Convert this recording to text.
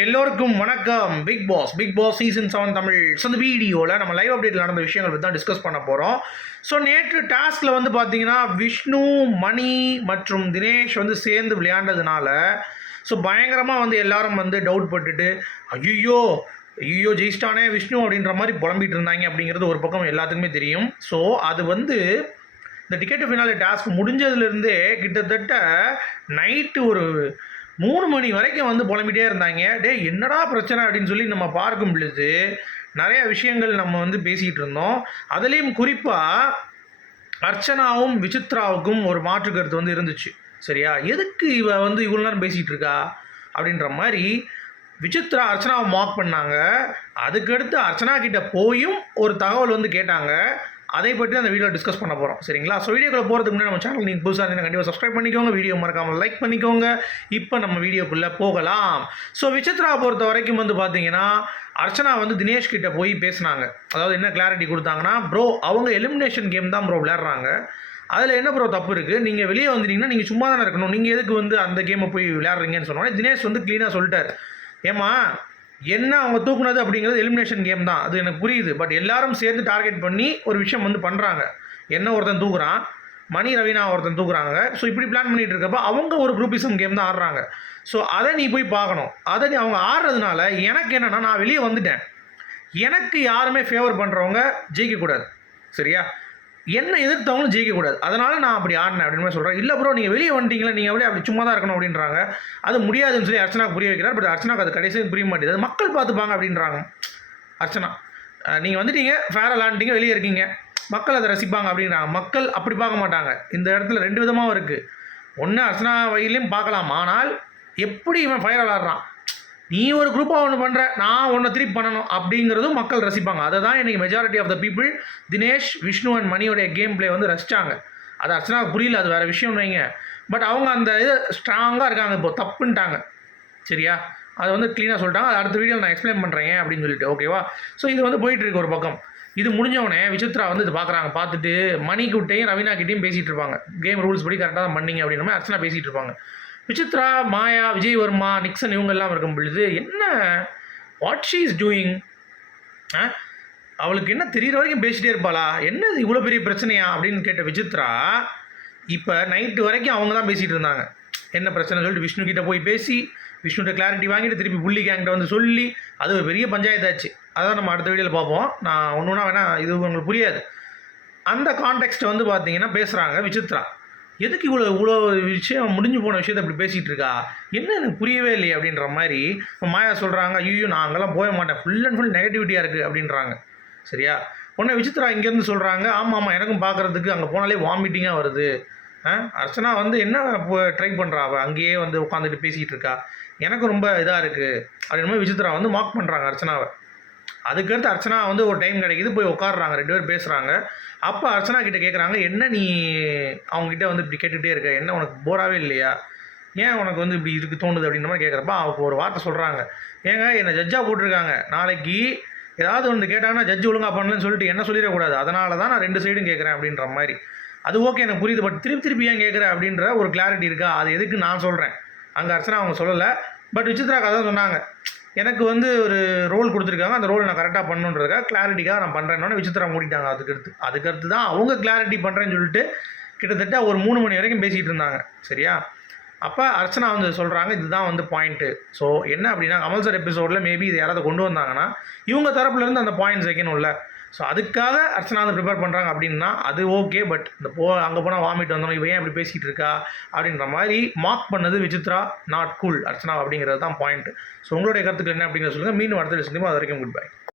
எல்லோருக்கும் வணக்கம். Big Boss Big Boss season seven Tamil. So இந்த வீடியோவில் நம்ம லைவ் அப்டேட்டில் நடந்த விஷயங்கள் பற்றி தான் டிஸ்கஸ் பண்ண போகிறோம் ஸோ நேற்று டாஸ்கில் வந்து பார்த்தீங்கன்னா விஷ்ணு மணி மற்றும் தினேஷ் வந்து சேர்ந்து விளையாண்டதுனால ஸோ பயங்கரமாக வந்து எல்லாரும் வந்து டவுட் பட்டுட்டு ஐயோ ஐயோ ஜெயிச்சிட்டானே விஷ்ணு அப்படின்ற மாதிரி புலம்பிகிட்டு இருந்தாங்க அப்படிங்கிறது ஒரு பக்கம் எல்லாத்துக்குமே தெரியும். ஸோ அது வந்து இந்த டிக்கெட் ஃபினாலே டாஸ்க் முடிஞ்சதுலேருந்தே கிட்டத்தட்ட நைட்டு ஒரு மூணு மணி வரைக்கும் வந்து புலம்பிட்டே இருந்தாங்க. டே என்னடா பிரச்சனை அப்படின்னு சொல்லி நம்ம பார்க்கும் பொழுது நிறைய விஷயங்கள் நம்ம வந்து பேசிகிட்டு இருந்தோம். அதுலேயும் குறிப்பாக அர்ச்சனாவும் விசித்ராவுக்கும் ஒரு மாற்று கருத்து வந்து இருந்துச்சு. சரியா? எதுக்கு இவ வந்து இவ்வளோ நேரம் பேசிகிட்டு இருக்கா? அப்படின்ற மாதிரி விசித்ரா அர்ச்சனாவை மார்க் பண்ணாங்க. அதுக்கடுத்து அர்ச்சனா கிட்ட போயும் ஒரு தகவல் வந்து கேட்டாங்க. அதை பற்றி அந்த வீடியோ டிஸ்கஸ் பண்ண போகிறோம் சரிங்களா? ஸோ வீடியோக்குள்ள போகிறதுக்கு முன்னாடி நம்ம சேனல் நீங்கள் புதுசாக இருந்தால் கண்டிப்பாக சப்ஸ்கிரைப் பண்ணிக்கோங்க. வீடியோ மறக்காமல் லைக் பண்ணிக்கோங்க. இப்போ நம்ம வீடியோக்குள்ளே போகலாம். ஸோ விசித்ரா பொறுத்த வரைக்கும் வந்து பார்த்தீங்கன்னா அர்ச்சனா வந்து தினேஷ் கிட்ட போய் பேசினாங்க. அதாவது என்ன கிளாரிட்டி கொடுத்தாங்கன்னா ப்ரோ அவங்க எலிமினேஷன் கேம் தான் ப்ரோ விளையாடுறாங்க. அதில் என்ன ப்ரோ தப்பு இருக்குது நீங்கள் வெளியே வந்துட்டீங்கன்னா நீங்கள் சும்மா தானே இருக்கணும். நீங்கள் எதுக்கு வந்து அந்த கேமை போய் விளையாடுறீங்கன்னு சொன்னோன்னே தினேஷ் வந்து க்ளீனாக சொல்லிட்டார். ஏமா என்ன அவங்க தூக்குனது அப்படிங்கிறது எலிமினேஷன் கேம் தான். அது எனக்கு புரியுது. பட் எல்லாரும் சேர்ந்து டார்கெட் பண்ணி ஒரு விஷயம் வந்து பண்ணுறாங்க என்ன ஒருத்தன் தூக்குறான்? மணி ரவினா ஒருத்தன் தூக்குறாங்க. ஸோ இப்படி பிளான் பண்ணிட்டு இருக்கப்போ அவங்க ஒரு குரூப்பிசம் கேம் தான் ஆடுறாங்க. ஸோ அதை நீ போய் பார்க்கணும். அதை நீ அவங்க ஆடுறதுனால எனக்கு என்னென்னா நான் வெளியே வந்துட்டேன். எனக்கு யாருமே ஃபேவர் பண்ணுறவங்க ஜெயிக்கக்கூடாது. சரியா? என்ன எதிர்த்தவங்களும் ஜெயிக்கக்கூடாது. அதனால் நான் அப்படி ஆடினேன் அப்படின்னு மாதிரி சொல்கிறேன் இல்லை ப்ரோ நீங்கள் வெளியே வந்துட்டீங்களா நீங்கள் அப்படியே அப்படி சும்மா தான் இருக்கணும் அப்படின்றாங்க. அது முடியாதுன்னு சொல்லி அர்ச்சனாக்கு புரிய வைக்கிறார். பட் அர்ச்சனாக்கு அது கடைசியும் புரிய மாட்டேது அது மக்கள் பார்த்துப்பாங்க அப்படின்றாங்க. அர்ச்சனா நீங்கள் வந்துட்டீங்க ஃபேராக விளாண்டுட்டீங்க வெளியே இருக்கீங்க. மக்கள் அதை ரசிப்பாங்க அப்படின்றாங்க. மக்கள் அப்படி பார்க்க மாட்டாங்க. இந்த இடத்துல ரெண்டு விதமாகவும் இருக்குது ஒன்று அர்ச்சனா வகையிலையும் பார்க்கலாம். ஆனால் எப்படி இவன் ஃபயர் விளாட்றான் நீ ஒரு குரூப்பாக ஒன்று பண்ணுற நான் ஒன்று திருப்பி பண்ணணும் அப்படிங்கிறதும் மக்கள் ரசிப்பாங்க. அதை தான் இன்றைக்கி majority of the people Dinesh Vishnu and மணியோடைய game play வந்து ரசித்தாங்க அது அர்ச்சனாவுக்கு புரியல அது வேறு விஷயம் வைங்க. பட் அவங்க அந்த இது ஸ்ட்ராங்காக இருக்காங்க இப்போ தப்புன்ட்டாங்க. சரியா? அதை வந்து க்ளீனாக சொல்லிட்டாங்க. அது அடுத்த வீடியோ நான் எக்ஸ்பிளைன் பண்ணுறேன் அப்படின்னு சொல்லிட்டு ஓகேவா ஸோ இது வந்து போயிட்டு இருக்கு ஒரு பக்கம். இது முடிஞ்சவொடனே விசித்ரா வந்து இது பார்க்குறாங்க பார்த்துட்டு மணிக்கிட்டையும் ரவீனா கிட்டையும் பேசிகிட்டு இருப்பாங்க. கேம் ரூல்ஸ் படி கரெக்டாக தான் பண்ணிங்க அப்படின்னு மாதிரி அர்ச்சனா பேசிகிட்டு இருப்பாங்க. விசித்ரா மாயா விஜய் வர்மா நிக்சன் இவங்கெல்லாம் இருக்கும் பொழுது என்ன வாட் ஷீ இஸ் டூயிங் ஆ? அவளுக்கு என்ன தெரிகிற வரைக்கும் பேசிட்டே இருப்பாளா? என்ன இவ்வளோ பெரிய பிரச்சனையா? அப்படின்னு கேட்ட விசித்ரா இப்போ நைட்டு வரைக்கும் அவங்க தான் பேசிகிட்டு இருந்தாங்க. என்ன பிரச்சனை சொல்லிட்டு விஷ்ணுக்கிட்ட போய் பேசி விஷ்ணுகிட்ட கிளாரிட்டி வாங்கிட்டு திருப்பி புள்ளி கேங்கிட்ட வந்து சொல்லி அது ஒரு பெரிய பஞ்சாயத்தாச்சு அதான் நம்ம அடுத்த வீடியோவில் பார்ப்போம். நான் ஒன்று ஒன்றா வேணால் இது உங்களுக்கு புரியாது. அந்த கான்டெக்ட் வந்து பார்த்தீங்கன்னா பேசுகிறாங்க விசித்ரா. எதுக்கு இவ்வளோ இவ்வளோ விஷயம் முடிஞ்சு போன விஷயத்த இப்படி பேசிகிட்டு இருக்கா? என்ன எனக்கு புரியவே இல்லையே அப்படின்ற மாதிரி இப்போ மாயா சொல்கிறாங்க ஐயோ நான் அங்கெல்லாம் போக மாட்டேன். ஃபுல் அண்ட் ஃபுல் நெகட்டிவிட்டியாக இருக்குது அப்படின்றாங்க. சரியா? உடனே விசித்ரா இங்கேருந்து சொல்கிறாங்க ஆமாம் ஆமாம் எனக்கும் பார்க்குறதுக்கு அங்கே போனாலே வாமிட்டிங்காக வருது. ஆ? அர்ச்சனா வந்து என்ன ட்ரை பண்ணுறா அவள் அங்கேயே வந்து உட்காந்துட்டு பேசிகிட்டு இருக்கா. எனக்கும் ரொம்ப இதாக இருக்குது அப்படின்னு மாதிரி விசித்ரா வந்து மார்க் பண்ணுறாங்க அர்ச்சனாவை. அதுக்கடுத்து அர்ச்சனா வந்து ஒரு டைம் கிடைக்குது போய் உட்காடுறாங்க ரெண்டு பேரும் பேசுகிறாங்க அப்போ அர்ச்சனா கிட்ட கேட்குறாங்க என்ன நீ அவங்ககிட்ட வந்து இப்படி கேட்டுகிட்டே இருக்க? என்ன உனக்கு போராகவே இல்லையா? ஏன் உனக்கு வந்து இப்படி இதுக்கு தோணுது? அப்படின்ற மாதிரி கேட்குறப்ப அவங்க ஒரு வார்த்தை சொல்கிறாங்க ஏங்க என்னை ஜட்ஜாக போட்டிருக்காங்க. நாளைக்கு ஏதாவது ஒன்று கேட்டாங்கன்னா ஜட்ஜ் ஒழுங்காக பண்ணலன்னு சொல்லிட்டு என்ன சொல்லிடக்கூடாது? அதனால தான் நான் ரெண்டு சைடும் கேட்குறேன் அப்படின்ற மாதிரி. அது ஓகே எனக்கு புரியுது. பட் திருப்பி திருப்பி ஏன் கேட்குற அப்படின்ற ஒரு கிளாரிட்டி இருக்கா? அது எதுக்கு நான் சொல்கிறேன் அங்கே அர்ச்சனா அவங்க சொல்லலை. பட் விசித்ராக்கா தான் சொன்னாங்க. எனக்கு வந்து ஒரு ரோல் கொடுத்துருக்காங்க. அந்த ரோல் நான் கரெக்டாக பண்ணணுன்றதுக்காக கிளாரிட்டிக்காக நான் பண்ணுறேன்னு விசித்ரா மூடிட்டாங்க அதுக்கடுத்து அதுக்கடுத்து தான் அவங்க கிளாரிட்டி பண்ணுறேன்னு சொல்லிட்டு கிட்டத்தட்ட ஒரு மூணு மணி வரைக்கும் பேசிகிட்டு இருந்தாங்க. சரியா? அப்போ அர்ச்சனா வந்து சொல்கிறாங்க இதுதான் வந்து பாயிண்ட்டு ஸோ என்ன அப்படின்னா கமல் சார் எபிசோடில் மேபி இது யாராவது கொண்டு வந்தாங்கன்னா இவங்க தரப்புலேருந்து அந்த பாயிண்ட்ஸ் வைக்கணும்ல. ஸோ அதுக்காக அர்ச்சனா வந்து ப்ரிப்பேர் பண்ணுறாங்க அப்படின்னா அது ஓகே பட் இந்த போ அங்கே போனால் வாமிட் வந்தோம் இவன் ஏன் இப்படி பேசிகிட்டு இருக்கா? அப்படின்ற மாதிரி மார்க் பண்ணது விசித்ரா நாட் கூல் அர்ச்சனா அப்படிங்கிறது தான் பாயிண்ட் ஸோ உங்களுடைய கருத்துக்கள் என்ன அப்படிங்கிறத சொல்லுங்கள் மீண்டும் அடுத்த சந்திப்போம். அது வரைக்கும் குட் பை